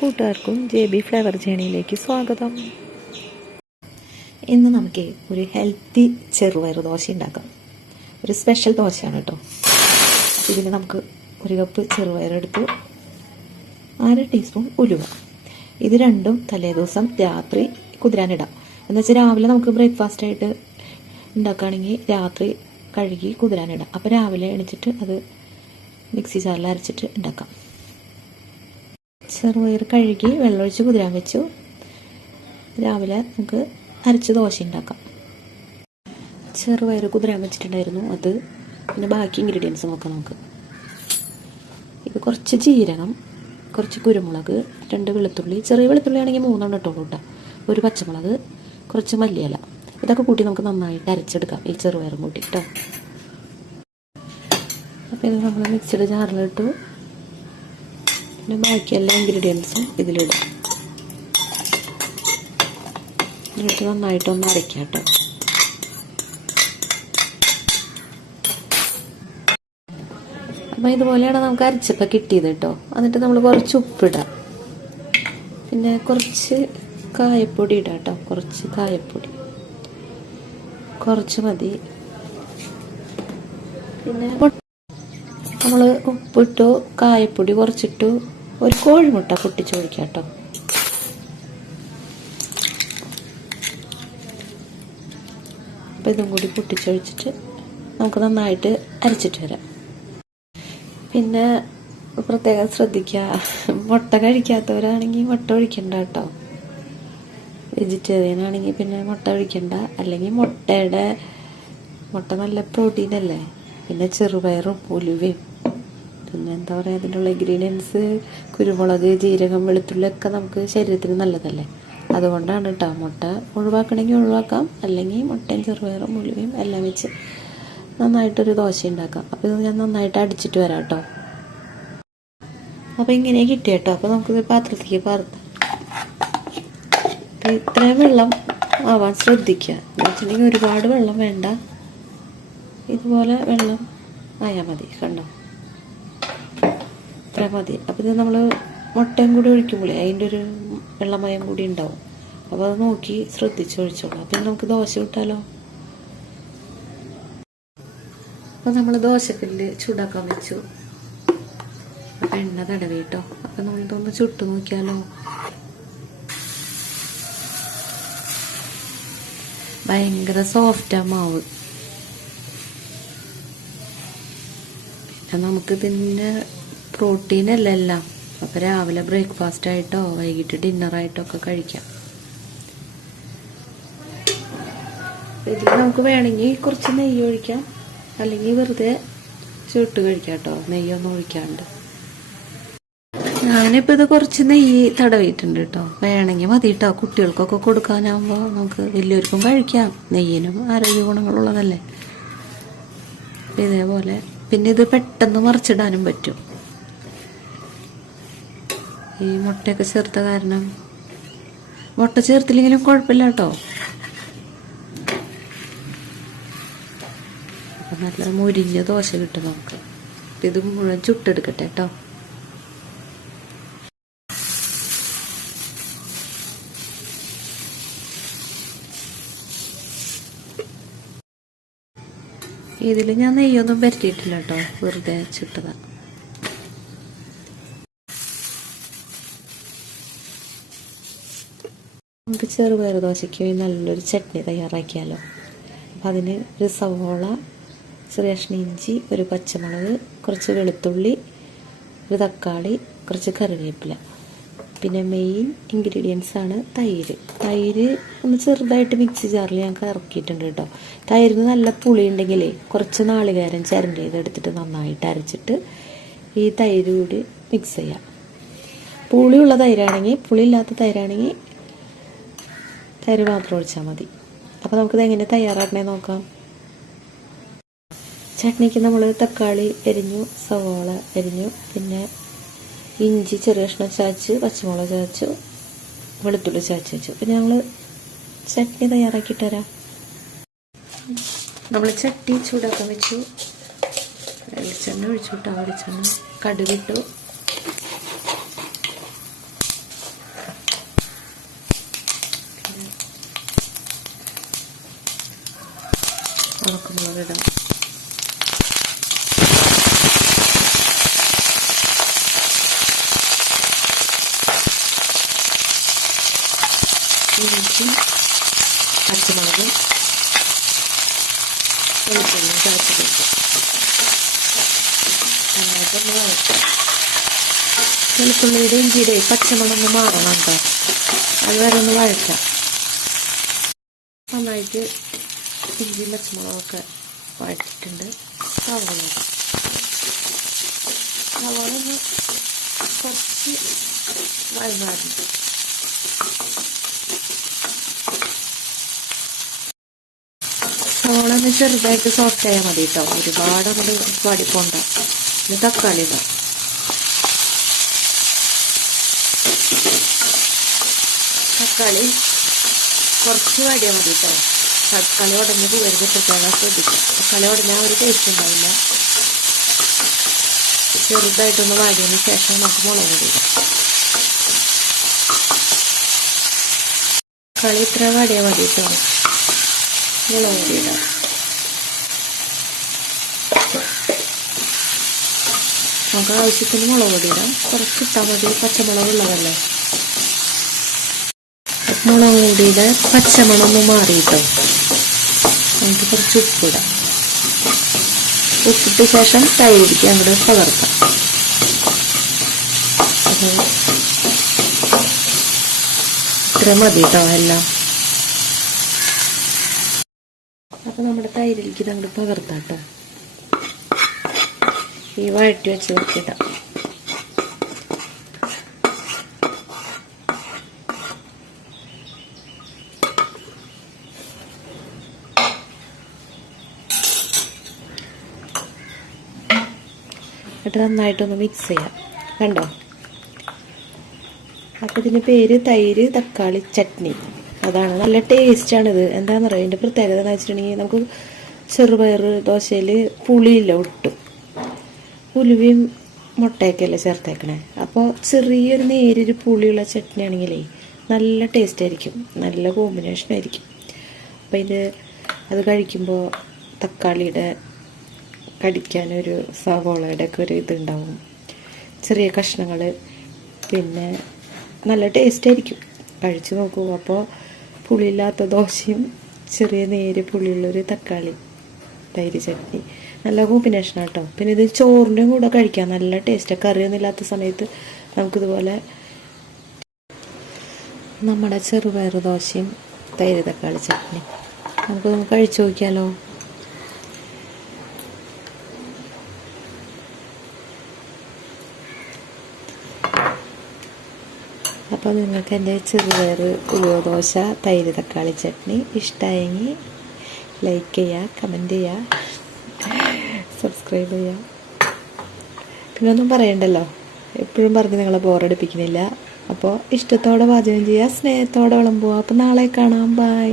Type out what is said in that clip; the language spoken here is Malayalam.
കൂട്ടുകാർക്കും JB ഫ്ലേവർ ജേണിയിലേക്ക് സ്വാഗതം. ഇന്ന് നമുക്ക് ഒരു ഹെൽത്തി ചെറുപയർ ദോശ ഉണ്ടാക്കാം. ഒരു സ്പെഷ്യൽ ദോശയാണ് കേട്ടോ. ഇതിന് നമുക്ക് 1 കപ്പ് ചെറുപയറെടുത്ത് 1/2 ടീസ്പൂൺ ഉലുവ, ഇത് രണ്ടും തലേദിവസം രാത്രി കുതിരാനിടാം. എന്നുവെച്ചാൽ രാവിലെ നമുക്ക് ബ്രേക്ക്ഫാസ്റ്റായിട്ട് ഉണ്ടാക്കുകയാണെങ്കിൽ രാത്രി കഴുകി കുതിരാനിടാം. അപ്പോൾ രാവിലെ എണിച്ചിട്ട് അത് മിക്സി ജാറിൽ അരച്ചിട്ട് ഉണ്ടാക്കാം. ചെറുപയർ കഴുകി വെള്ളമൊഴിച്ച് കുതിരാൻ വെച്ചു. രാവിലെ നമുക്ക് അരച്ച് ദോശ ഉണ്ടാക്കാം. ചെറുപയർ കുതിരാൻ വെച്ചിട്ടുണ്ടായിരുന്നു, അത് പിന്നെ ബാക്കി ഇൻഗ്രീഡിയൻസ് നോക്കാം നമുക്ക്. ഇത് കുറച്ച് ജീരകം, കുറച്ച് കുരുമുളക്, 2 വെളുത്തുള്ളി, ചെറിയ വെളുത്തുള്ളി ആണെങ്കിൽ 3 ഇട്ടോളൂ കേട്ടോ, 1 പച്ചമുളക്, കുറച്ച് മല്ലിയില, ഇതൊക്കെ കൂട്ടി നമുക്ക് നന്നായിട്ട് അരച്ചെടുക്കാം ഈ ചെറുപയറും കൂട്ടി കേട്ടോ. അപ്പോൾ ഇത് നമ്മൾ മിക്സിയുടെ ജാറിലിട്ടു. പിന്നെ ബാക്കി എല്ലാ ഇൻഗ്രീഡിയൻസും ഇതിലിടും. എന്നിട്ട് നന്നായിട്ടൊന്ന് അരയ്ക്കാം കേട്ടോ. അപ്പോൾ ഇതുപോലെയാണ് നമുക്ക് അരച്ചപ്പോൾ കിട്ടിയത് കേട്ടോ. എന്നിട്ട് നമ്മൾ കുറച്ച് ഉപ്പിടാം, പിന്നെ കുറച്ച് കായപ്പൊടി ഇടാം കേട്ടോ. കുറച്ച് കായപ്പൊടി കുറച്ച് മതി. പിന്നെ നമ്മൾ ഉപ്പിട്ടു, കായപ്പൊടി കുറച്ചിട്ടു, 1 കോഴിമുട്ട പൊട്ടിച്ചൊഴിക്കാം കേട്ടോ. അപ്പോൾ ഇതും കൂടി പൊട്ടിച്ചൊഴിച്ചിട്ട് നമുക്ക് നന്നായിട്ട് അരച്ചിട്ട് വരാം. പിന്നെ പ്രത്യേകം ശ്രദ്ധിക്കുക, മുട്ട കഴിക്കാത്തവരാണെങ്കിൽ മുട്ട ഒഴിക്കണ്ട കേട്ടോ. വെജിറ്റേറിയൻ ആണെങ്കിൽ പിന്നെ മുട്ട ഒഴിക്കണ്ട. അല്ലെങ്കിൽ മുട്ട നല്ല പ്രോട്ടീൻ അല്ലേ. പിന്നെ ചെറുപയറും ഉലുവയും, പിന്നെ എന്താ പറയുക, അതിനുള്ള ഇൻഗ്രീഡിയൻസ് കുരുമുളക്, ജീരകം, വെളുത്തുള്ളി ഒക്കെ നമുക്ക് ശരീരത്തിന് നല്ലതല്ലേ. അതുകൊണ്ടാണ് കേട്ടോ. മുട്ട ഒഴിവാക്കണമെങ്കിൽ ഒഴിവാക്കാം, അല്ലെങ്കിൽ മുട്ടയും ചെറുപയറും ഉലുവയും എല്ലാം വെച്ച് നന്നായിട്ടൊരു ദോശ ഉണ്ടാക്കാം. അപ്പോൾ ഇത് ഞാൻ നന്നായിട്ട് അടിച്ചിട്ട് വരാം കേട്ടോ. അപ്പോൾ ഇങ്ങനെ കിട്ടി കേട്ടോ. അപ്പോൾ നമുക്കിത് പാത്രത്തേക്ക് പകർത്താം. ഇത്രയും വെള്ളം ആവാൻ ശ്രദ്ധിക്കുക. എന്ന് വെച്ചിട്ടുണ്ടെങ്കിൽ ഒരുപാട് വെള്ളം വേണ്ട, ഇതുപോലെ വെള്ളം ആയാൽ മതി. കണ്ടോ, ഇത്ര മതി. അപ്പോൾ ഇത് നമ്മൾ മുട്ടയും കൂടി ഒഴിക്കുമ്പോഴേ അതിൻ്റെ ഒരു വെള്ളമയം കൂടി ഉണ്ടാവും. അപ്പോൾ അത് നോക്കി ശ്രദ്ധിച്ച് ഒഴിച്ചോളാം. അപ്പം നമുക്ക് ദോശ ഇട്ടാലോ. അപ്പോൾ നമ്മൾ ദോശക്കല്ല് ചൂടാക്കാൻ വെച്ചു. അപ്പം എണ്ണ തടവി കേട്ടോ. അപ്പം നമ്മളിതൊന്ന് ചുട്ടു നോക്കിയാലോ. ഭയങ്കര സോഫ്റ്റാ മാവ്. പിന്നെ നമുക്കിതിൻ്റെ പ്രോട്ടീനല്ല എല്ലാം. അപ്പോൾ രാവിലെ ബ്രേക്ക്ഫാസ്റ്റ് ആയിട്ടോ വൈകിട്ട് ഡിന്നറായിട്ടോ ഒക്കെ കഴിക്കാം. ഇതിൽ നമുക്ക് വേണമെങ്കിൽ കുറച്ച് നെയ്യ് ഒഴിക്കാം, അല്ലെങ്കിൽ വെറുതെ ചുട്ട് കഴിക്കാം കേട്ടോ, നെയ്യൊന്നും ഒഴിക്കാണ്ട്. ഞാനിപ്പോൾ ഇത് കുറച്ച് നെയ്യ് തടവിയിട്ടുണ്ട് കേട്ടോ. വേണമെങ്കിൽ മതി കേട്ടോ. കുട്ടികൾക്കൊക്കെ കൊടുക്കാനാകുമ്പോൾ നമുക്ക് വലിയവർക്കും കഴിക്കാം. നെയ്യിനും ആരോഗ്യ ഗുണങ്ങളുള്ളതല്ലേ. ഇതേപോലെ പിന്നെ ഇത് പെട്ടെന്ന് മറിച്ചിടാനും പറ്റും. ഈ മുട്ടയൊക്കെ ചേർത്ത കാരണം. മുട്ട ചേർത്തില്ലെങ്കിലും കുഴപ്പമില്ല കേട്ടോ. അപ്പം നല്ല മുരിഞ്ഞ ദോശ കിട്ടും നമുക്ക്. ഇത് മുഴുവൻ ചുട്ടെടുക്കട്ടെ കേട്ടോ. ഇതിൽ ഞാൻ നെയ്യൊന്നും പരത്തിയിട്ടില്ല കേട്ടോ, വെറുതെ ചുട്ടതാണ്. നമുക്ക് ചെറുപയർ ദോശയ്ക്ക് നല്ലൊരു ചട്നി തയ്യാറാക്കിയാലോ. അപ്പം അതിന് ഒരു സവോള, ചെറിയ കഷ്ണം ഇഞ്ചി, 1 പച്ചമുളക്, കുറച്ച് വെളുത്തുള്ളി, 1 തക്കാളി, കുറച്ച് കറിവേപ്പില, പിന്നെ മെയിൻ ഇൻഗ്രീഡിയൻസ് ആണ് തൈര്. തൈര് ഒന്ന് ചെറുതായിട്ട് മിക്സി ജാറിൽ ഞാൻ കറക്കിയിട്ടുണ്ട് കേട്ടോ. തൈരിന് നല്ല പുളി ഉണ്ടെങ്കിൽ കുറച്ച് നാളികേരം ചിരണ്ടി ചെയ്തെടുത്തിട്ട് നന്നായിട്ട് അരച്ചിട്ട് ഈ തൈര് കൂടി മിക്സ് ചെയ്യാം. പുളിയുള്ള തൈരാണെങ്കിൽ, പുളിയില്ലാത്ത തൈരാണെങ്കിൽ തൈര് മാത്രം ഒഴിച്ചാൽ മതി. അപ്പോൾ നമുക്കിത് എങ്ങനെ തയ്യാറാക്കണേ നോക്കാം. ചട്നിക്ക് നമ്മൾ തക്കാളി എരിഞ്ഞു, സവോള എരിഞ്ഞു, പിന്നെ ഇഞ്ചി ചെറിയ കഷ്ണം ചാച്ച്, പച്ചമുളക് ചാച്ചു, വെളുത്തുള്ളി ചാച്ച് വെച്ചു. പിന്നെ ഞങ്ങൾ ചട്നി തയ്യാറാക്കിയിട്ട് തരാം. നമ്മൾ ചട്ടി ചൂടാക്കാൻ വെച്ചു. വെളിച്ചെണ്ണ ഒഴിച്ചു കേട്ടോ. വെളിച്ചെണ്ണ, കടുകിട്ടു, പച്ചമുളക് ഇടാം. ഇഞ്ചി പച്ചമുളക് വെളുത്തുള്ളി ചതച്ചിട്ട് നന്നായിട്ടൊന്ന് വഴറ്റാം. വെളുത്തുള്ളിയുടെ ഇഞ്ചിയുടെ പച്ചമുളകൊന്ന് മാറണം കേട്ടോ, അതുവരെ ഒന്ന് വഴറ്റാം. നന്നായിട്ട് ഇഞ്ചിയും പച്ചമുളകൊക്കെ വഴറ്റിട്ടുണ്ട്. സവാള ഒന്ന് കുറച്ച് വഴങ്ങാറുണ്ട്. സവാള ഒന്ന് ചെറുതായിട്ട് സോഫ്റ്റ് ആയാൽ മതി കേട്ടോ, ഒരുപാടൊന്ന് വാടിപ്പോണ്ട. ഇനി തക്കാളി ഇടാം. തക്കാളി കുറച്ച് വാടിയാൽ മതി കേട്ടോ, തക്കാളി ഉടഞ്ഞ് പോകരുത്, പ്രത്യേകം ശ്രദ്ധിക്കാം. തക്കാളി ഉടഞ്ഞാൽ ഒരു ടേസ്റ്റ് ഉണ്ടാവില്ല. ചെറുതായിട്ടൊന്ന് വാടിയതിന് ശേഷം നമുക്ക് മുളക് പൊടി ഇടാം. തക്കാളി ഇത്ര വാടിയാൽ മതി കേട്ടോ, മുളക് പൊടി ഇടാം. നമുക്ക് ആവശ്യത്തിന് മുളക് പൊടി ഇടാം, കുറച്ചിട്ടാൽ മതി, പച്ചമുളക് ഉള്ളതല്ലേ. മുളക് പൊടിയുടെ പച്ചമണമൊന്ന് മാറിയിട്ടോ നമുക്ക് കുറച്ച് ഉപ്പിടാം. ഉപ്പിട്ട ശേഷം തൈരിക്ക് അങ്ങോട്ട് പകർത്താം. ഇത്ര മതി കേട്ടോ എല്ലാം. അപ്പൊ നമ്മുടെ തൈരിലേക്ക് അങ്ങോട്ട് പകർത്താം കേട്ടോ. ഈ വഴറ്റി വെച്ച് നോക്കിയിട്ടാം. എന്നിട്ട് നന്നായിട്ടൊന്ന് മിക്സ് ചെയ്യാം. കണ്ടോ, അപ്പം ഇതിൻ്റെ പേര് തൈര് തക്കാളി ചട്നി. അതാണ്, നല്ല ടേസ്റ്റാണിത്. എന്താണെന്നറിയാം ഇതിൻ്റെ പ്രത്യേകത എന്ന് വെച്ചിട്ടുണ്ടെങ്കിൽ, നമുക്ക് ചെറുപയർ ദോശയിൽ പുളിയില്ല ഒട്ടും, ഉലുവയും മുട്ടയൊക്കെയല്ലേ ചേർത്തേക്കണേ. അപ്പോൾ ചെറിയൊരു നേരിയൊരു പുളിയുള്ള ചട്നി ആണെങ്കിലേ നല്ല ടേസ്റ്റ് ആയിരിക്കും, നല്ല കോമ്പിനേഷൻ ആയിരിക്കും. അപ്പോൾ അത് കഴിക്കുമ്പോൾ തക്കാളിയുടെ കടിക്കാനൊരു സവോളയുടെ ഒക്കെ ഒരു ഇതുണ്ടാവും, ചെറിയ കഷ്ണങ്ങൾ, പിന്നെ നല്ല ടേസ്റ്റ് ആയിരിക്കും. കഴിച്ചു നോക്കൂ. അപ്പോൾ പുളിയില്ലാത്ത ദോശയും ചെറിയ നേര് പുളിയുള്ളൊരു തക്കാളി തൈര് ചട്നി നല്ല കോമ്പിനേഷനാണ് കേട്ടോ. പിന്നെ ഇത് ചോറിൻ്റെ കൂടെ കഴിക്കാം, നല്ല ടേസ്റ്റാണ്. കറിയൊന്നും ഇല്ലാത്ത സമയത്ത് നമുക്കിതുപോലെ നമ്മുടെ ചെറുപയർ ദോശയും തൈര് തക്കാളി ചട്നി നമുക്കൊന്ന് കഴിച്ചു നോക്കിയാലോ. അപ്പോൾ നിങ്ങൾക്ക് എൻ്റെ ചെറുപയർ ഉലുവ ദോശ തൈര് തക്കാളി ചട്നി ഇഷ്ടമായെങ്കിൽ ലൈക്ക് ചെയ്യുക, കമൻറ്റ് ചെയ്യുക, സബ്സ്ക്രൈബ് ചെയ്യുക. പിന്നെ ഒന്നും പറയണ്ടല്ലോ, എപ്പോഴും പറഞ്ഞ് നിങ്ങളെ ബോറടിപ്പിക്കുന്നില്ല. അപ്പോൾ ഇഷ്ടത്തോടെ പാചകം ചെയ്യുക, സ്നേഹത്തോടെ വിളമ്പുക. അപ്പോൾ നാളെ കാണാം. ബൈ.